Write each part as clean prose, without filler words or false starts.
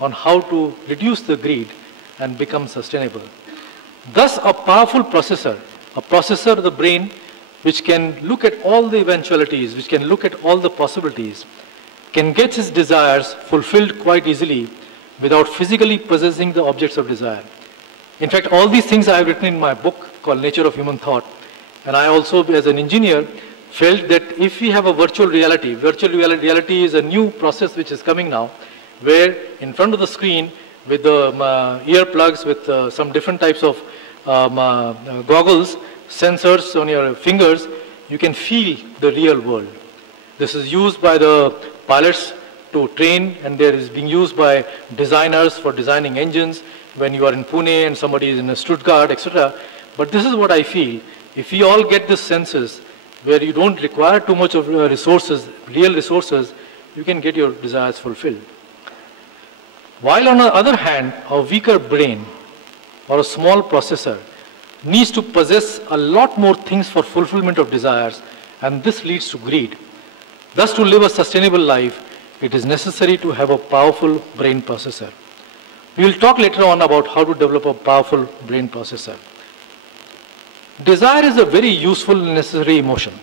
on how to reduce the greed and become sustainable. Thus, a powerful processor, of the brain, which can look at all the eventualities, which can look at all the possibilities, can get his desires fulfilled quite easily without physically possessing the objects of desire. In fact, all these things I have written in my book called Nature of Human Thought. And I also, as an engineer, felt that if we have a virtual reality is a new process which is coming now, where in front of the screen with the earplugs, with some different types of goggles, sensors on your fingers, you can feel the real world. This is used by the pilots to train, and there is being used by designers for designing engines when you are in Pune and somebody is in Stuttgart, etc. But this is what I feel. If we all get this senses where you don't require too much of resources, real resources, you can get your desires fulfilled. While on the other hand, a weaker brain or a small processor needs to possess a lot more things for fulfillment of desires, and this leads to greed. Thus, to live a sustainable life, it is necessary to have a powerful brain processor. We will talk later on about how to develop a powerful brain processor. Desire is a very useful and necessary emotion.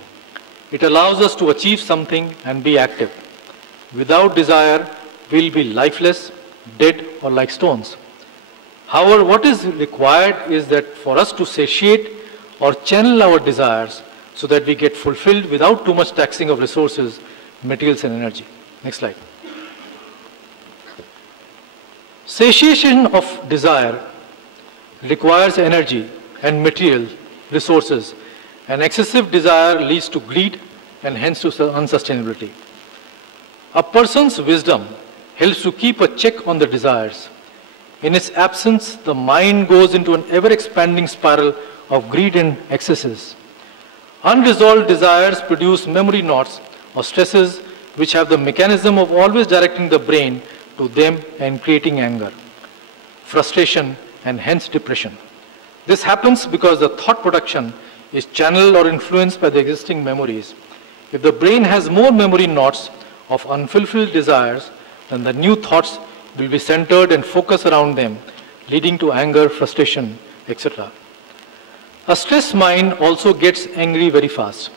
It allows us to achieve something and be active. Without desire, we will be lifeless, dead, or like stones. However, what is required is that for us to satiate or channel our desires so that we get fulfilled without too much taxing of resources, materials, and energy. Next slide. Satiation of desire requires energy and material resources, and excessive desire leads to greed and hence to unsustainability. A person's wisdom helps to keep a check on the desires. In its absence, the mind goes into an ever-expanding spiral of greed and excesses. Unresolved desires produce memory knots or stresses which have the mechanism of always directing the brain to them and creating anger, frustration, and hence depression. This happens because the thought production is channeled or influenced by the existing memories. If the brain has more memory knots of unfulfilled desires, then the new thoughts will be centered and focused around them, leading to anger, frustration, etc. A stressed mind also gets angry very fast.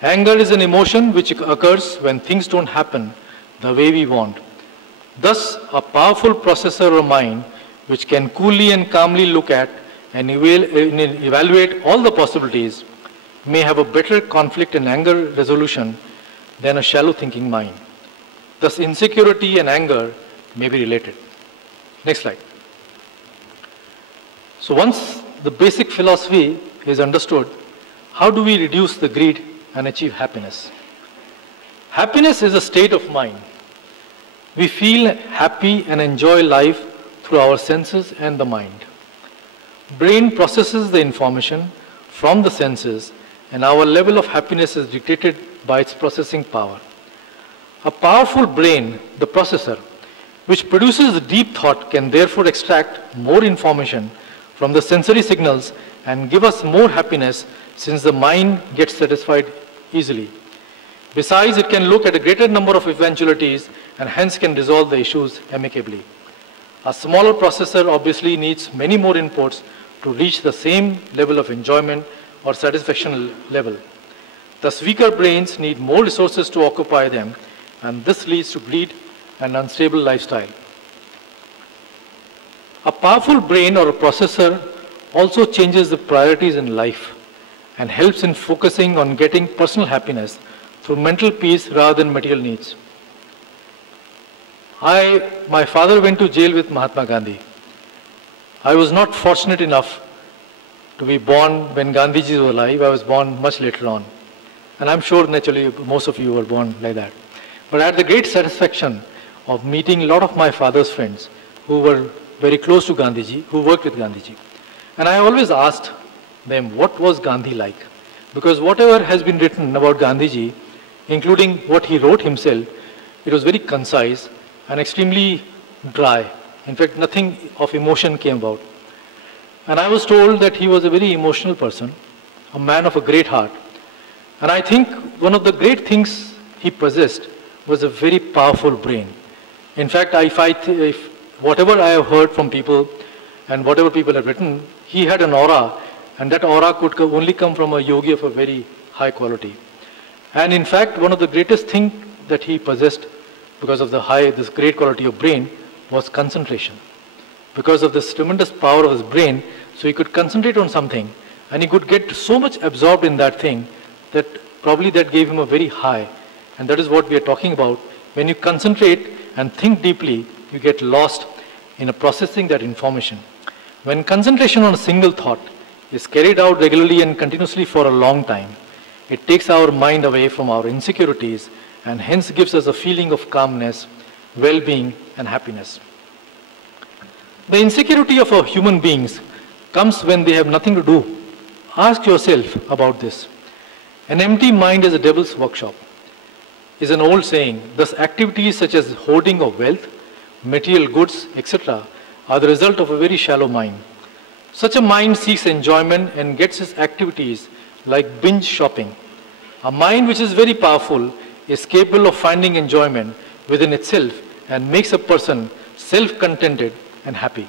Anger is an emotion which occurs when things don't happen the way we want. Thus, a powerful processor or mind which can coolly and calmly look at and evaluate all the possibilities may have a better conflict and anger resolution than a shallow thinking mind. Thus, insecurity and anger may be related. Next slide. So once the basic philosophy is understood, how do we reduce the greed and achieve happiness? Happiness is a state of mind. We feel happy and enjoy life through our senses and the mind. Brain processes the information from the senses, and our level of happiness is dictated by its processing power. A powerful brain, the processor, which produces deep thought, can therefore extract more information from the sensory signals and give us more happiness, since the mind gets satisfied easily. Besides, it can look at a greater number of eventualities and hence can resolve the issues amicably. A smaller processor obviously needs many more inputs to reach the same level of enjoyment or satisfaction level. Thus, weaker brains need more resources to occupy them, and this leads to greed and unstable lifestyle. A powerful brain or a processor also changes the priorities in life and helps in focusing on getting personal happiness through mental peace rather than material needs. My father went to jail with Mahatma Gandhi. I was not fortunate enough to be born when Gandhiji was alive. I was born much later on. And I'm sure naturally most of you were born like that. But I had the great satisfaction of meeting a lot of my father's friends who were very close to Gandhiji, who worked with Gandhiji. And I always asked them, what was Gandhi like? Because whatever has been written about Gandhiji, including what he wrote himself, it was very concise and extremely dry. In fact, nothing of emotion came about. And I was told that he was a very emotional person, a man of a great heart. And I think one of the great things he possessed was a very powerful brain. In fact, if whatever I have heard from people and whatever people have written, he had an aura, and that aura could only come from a yogi of a very high quality. And in fact, one of the greatest things that he possessed because of this great quality of brain was concentration. Because of this tremendous power of his brain, so he could concentrate on something and he could get so much absorbed in that thing that probably that gave him a very high. And that is what we are talking about. When you concentrate and think deeply, you get lost in processing that information. When concentration on a single thought is carried out regularly and continuously for a long time, it takes our mind away from our insecurities and hence gives us a feeling of calmness, well-being and happiness. The insecurity of our human beings comes when they have nothing to do. Ask yourself about this. An empty mind is a devil's workshop, is an old saying. Thus activities such as hoarding of wealth, material goods, etc. are the result of a very shallow mind. Such a mind seeks enjoyment and gets its activities like binge shopping. A mind which is very powerful is capable of finding enjoyment within itself and makes a person self-contented and happy.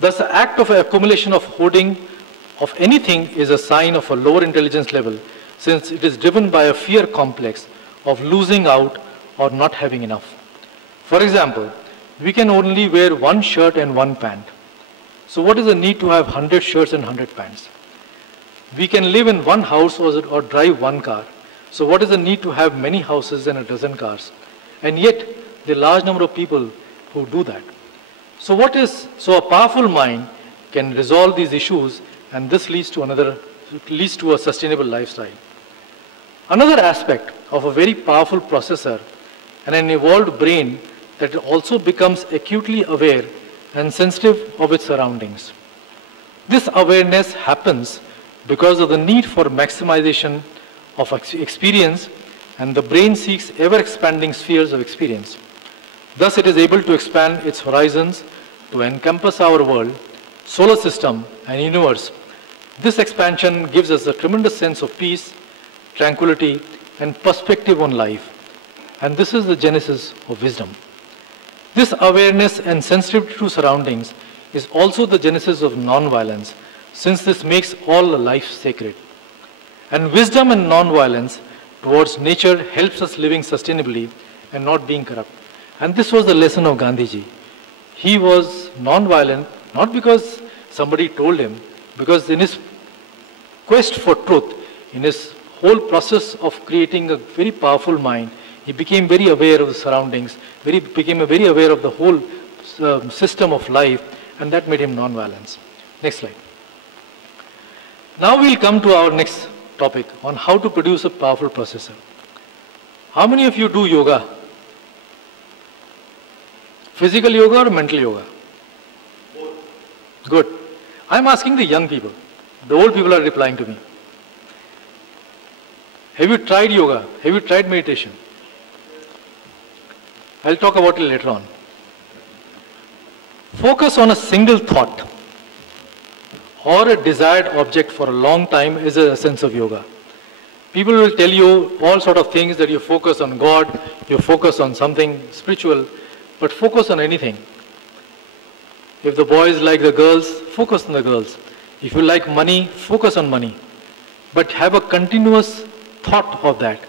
Thus, the act of accumulation of hoarding of anything is a sign of a lower intelligence level, since it is driven by a fear complex of losing out or not having enough. For example, we can only wear one shirt and one pant. So what is the need to have 100 shirts and 100 pants? We can live in one house or drive one car. So what is the need to have many houses and a dozen cars? And yet, there are a large number of people who do that. So a powerful mind can resolve these issues, and this leads to a sustainable lifestyle. Another aspect of a very powerful processor and an evolved brain that also becomes acutely aware and sensitive of its surroundings. This awareness happens because of the need for maximization of experience, and the brain seeks ever-expanding spheres of experience. Thus, it is able to expand its horizons to encompass our world, solar system, and universe. This expansion gives us a tremendous sense of peace, tranquility, and perspective on life. And this is the genesis of wisdom. This awareness and sensitivity to surroundings is also the genesis of non-violence, since this makes all life sacred. And wisdom and non-violence towards nature helps us living sustainably and not being corrupt. And this was the lesson of Gandhiji. He was non-violent, not because somebody told him, because in his quest for truth, in his whole process of creating a very powerful mind, he became very aware of the surroundings, became very aware of the whole system of life, and that made him non-violence. Next slide. Now we'll come to our next topic on how to produce a powerful processor. How many of you do yoga? Physical yoga or mental yoga? Good. I'm asking the young people. The old people are replying to me. Have you tried yoga? Have you tried meditation? I'll talk about it later on. Focus on a single thought or a desired object for a long time is the essence of yoga. People will tell you all sort of things, that you focus on God, you focus on something spiritual, but focus on anything. If the boys like the girls, focus on the girls. If you like money, focus on money. But have a continuous thought of that.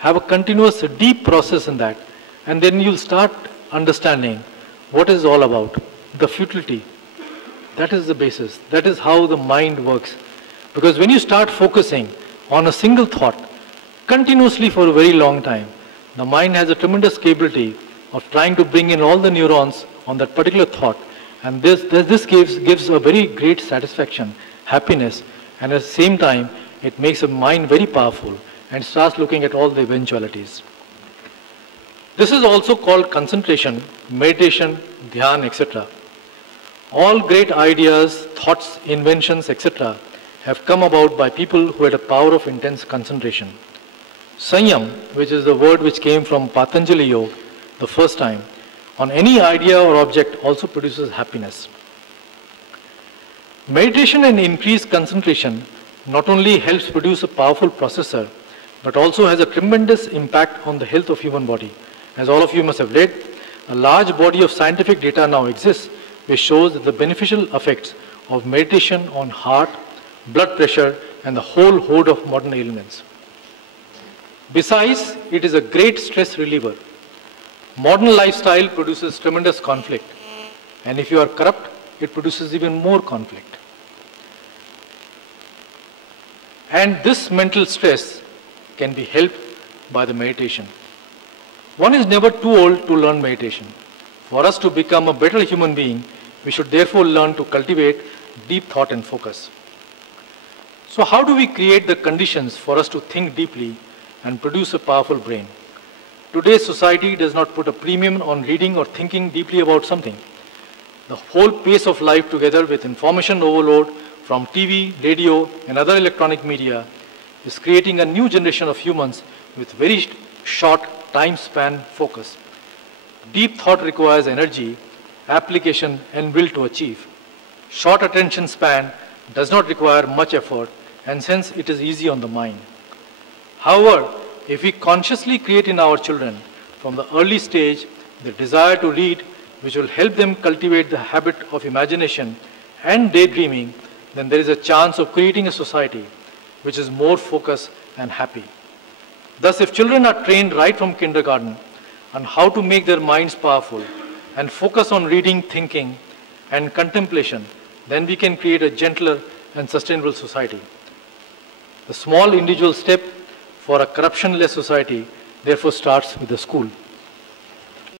Have a continuous deep process in that. And then you'll start understanding what it's all about. The futility. That is the basis. That is how the mind works. Because when you start focusing on a single thought continuously for a very long time, the mind has a tremendous capability of trying to bring in all the neurons on that particular thought. And this gives a very great satisfaction, happiness, and at the same time, it makes a mind very powerful and starts looking at all the eventualities. This is also called concentration, meditation, dhyan, etc. All great ideas, thoughts, inventions, etc. have come about by people who had a power of intense concentration. Sanyam, which is the word which came from Patanjali Yoga the first time, on any idea or object also produces happiness. Meditation and increased concentration not only helps produce a powerful processor, but also has a tremendous impact on the health of human body. As all of you must have read, a large body of scientific data now exists which shows the beneficial effects of meditation on heart, blood pressure, and the whole host of modern ailments. Besides, it is a great stress reliever. Modern lifestyle produces tremendous conflict, and if you are corrupt, it produces even more conflict. And this mental stress can be helped by the meditation. One is never too old to learn meditation. For us to become a better human being, we should therefore learn to cultivate deep thought and focus. So how do we create the conditions for us to think deeply and produce a powerful brain? Today's society does not put a premium on reading or thinking deeply about something. The whole pace of life, together with information overload from TV, radio, and other electronic media, is creating a new generation of humans with very short time span focus. Deep thought requires energy, application, and will to achieve. Short attention span does not require much effort, and hence it is easy on the mind. However, if we consciously create in our children from the early stage the desire to read, which will help them cultivate the habit of imagination and daydreaming, then there is a chance of creating a society which is more focused and happy. Thus, if children are trained right from kindergarten on how to make their minds powerful and focus on reading, thinking, and contemplation, then we can create a gentler and sustainable society. The small individual step for a corruption-less society therefore starts with the school.